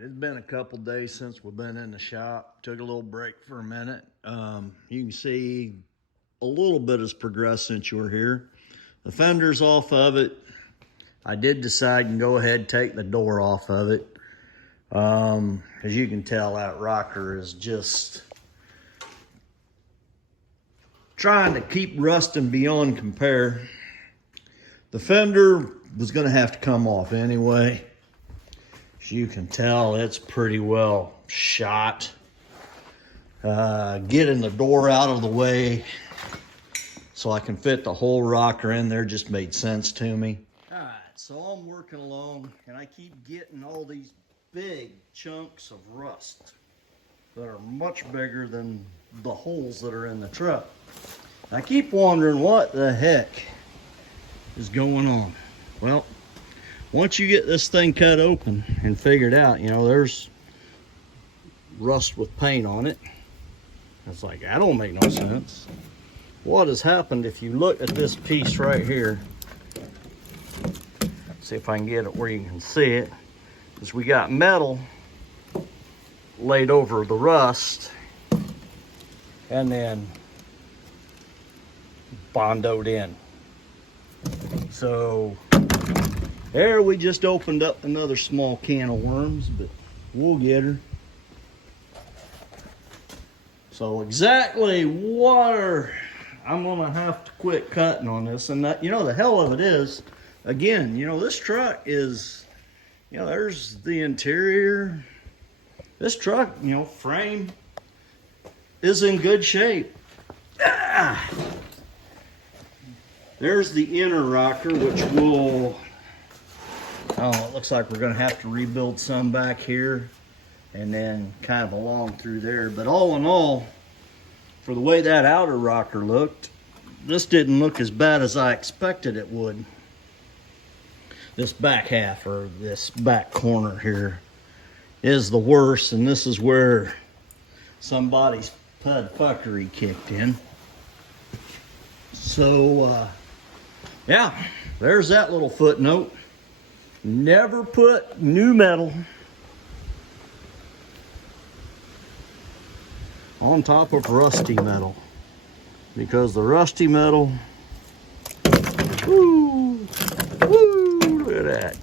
It's been a couple days since we've been in the shop. Took a little break for a minute. You can see a little bit has progressed since you were here. The fender's off of it. I did decide to go ahead and take the door off of it. As you can tell, that rocker is just trying to keep rusting beyond compare. The fender was going to have to come off anyway. As you can tell, it's pretty well shot. Getting the door out of the way so I can fit the whole rocker in there just made sense to me. All right, so I'm working along and I keep getting all these big chunks of rust that are much bigger than the holes that are in the truck. I keep wondering what the heck is going on. Well, once you get this thing cut open and figured out, you know, there's rust with paint on it. It's like, that don't make no sense. What has happened, if you look at this piece right here, see if I can get it where you can see it, is we got metal laid over the rust and then bondoed in. So there we just opened up another small can of worms, but we'll get her. So exactly what I'm gonna have to quit cutting on this, and that, you know, the hell of it is, again, you know, this truck is, you know, there's the interior. This truck, you know, frame is in good shape. There's the inner rocker, which will, oh, it looks like we're gonna have to rebuild some back here and then kind of along through there. But all in all, for the way that outer rocker looked, this didn't look as bad as I expected it would. This back half, or this back corner here, is the worst, and this is where somebody's pud fuckery kicked in. So, yeah, there's that little footnote. Never put new metal on top of rusty metal, because the rusty metal, woo, look at that.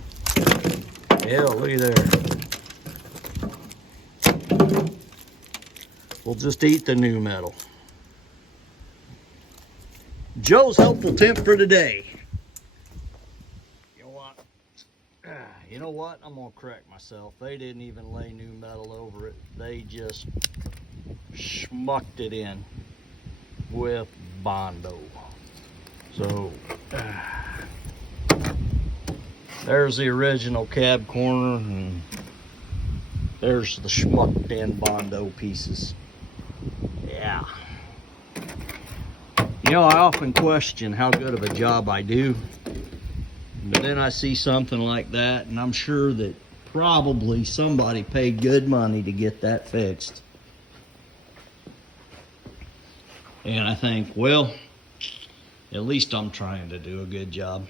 Yeah, look at there. We'll just eat the new metal. Joe's helpful tip for today. You know what? I'm gonna correct myself. They didn't even lay new metal over it. They just schmucked it in with Bondo. So there's the original cab corner, and there's the schmucked in Bondo pieces. Yeah. You know, I often question how good of a job I do, but then I see something like that, and I'm sure that probably somebody paid good money to get that fixed. And I think, well, at least I'm trying to do a good job.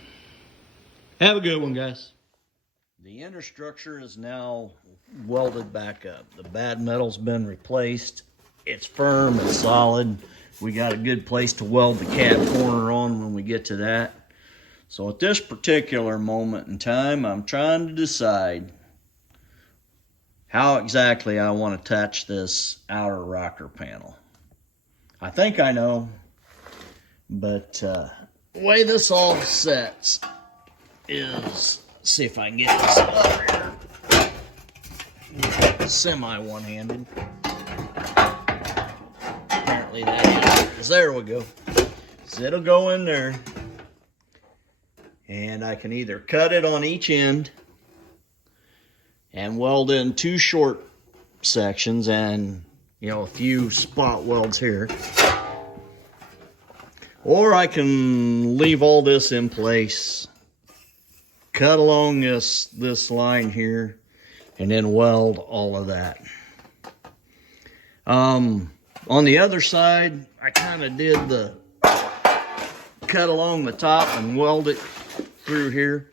Have a good one, guys. The inner structure is now welded back up. The bad metal's been replaced. It's firm, it's solid. We got a good place to weld the cab corner on when we get to that. So at this particular moment in time, I'm trying to decide how exactly I want to attach this outer rocker panel. I think I know, but the way this all sets is, see if I can get this up here. Semi one-handed. Apparently that is, there we go. So it'll go in there, and I can either cut it on each end and weld in two short sections and, you know, a few spot welds here, or I can leave all this in place, cut along this line here, and then weld all of that. On the other side, I kind of did the cut along the top and weld it through here.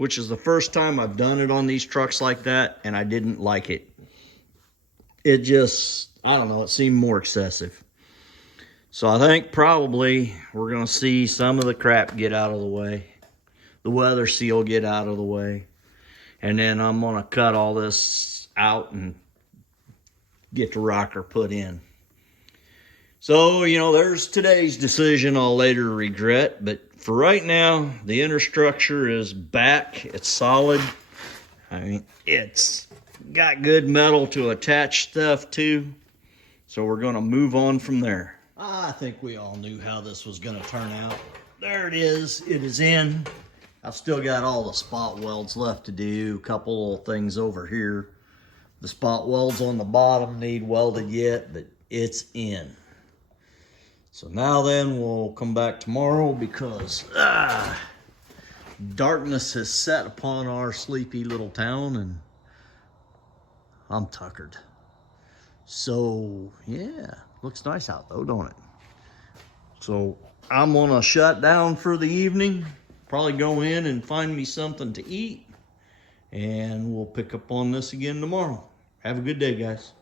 which is the first time I've done it on these trucks like that, and I didn't like it. It just, I don't know, it seemed more excessive. So I think probably we're going to see some of the crap get out of the way. The weather seal get out of the way. And then I'm going to cut all this out and get the rocker put in. So, you know, there's today's decision I'll later regret. But for right now, the inner structure is back. It's solid. I mean, it's got good metal to attach stuff to. So we're going to move on from there. I think we all knew how this was going to turn out. There it is. It is in. I've still got all the spot welds left to do. A couple little things over here. The spot welds on the bottom need welded yet, but it's in. So now then, we'll come back tomorrow because darkness has set upon our sleepy little town and I'm tuckered. So, yeah, looks nice out though, don't it? So I'm gonna shut down for the evening, probably go in and find me something to eat, and we'll pick up on this again tomorrow. Have a good day, guys.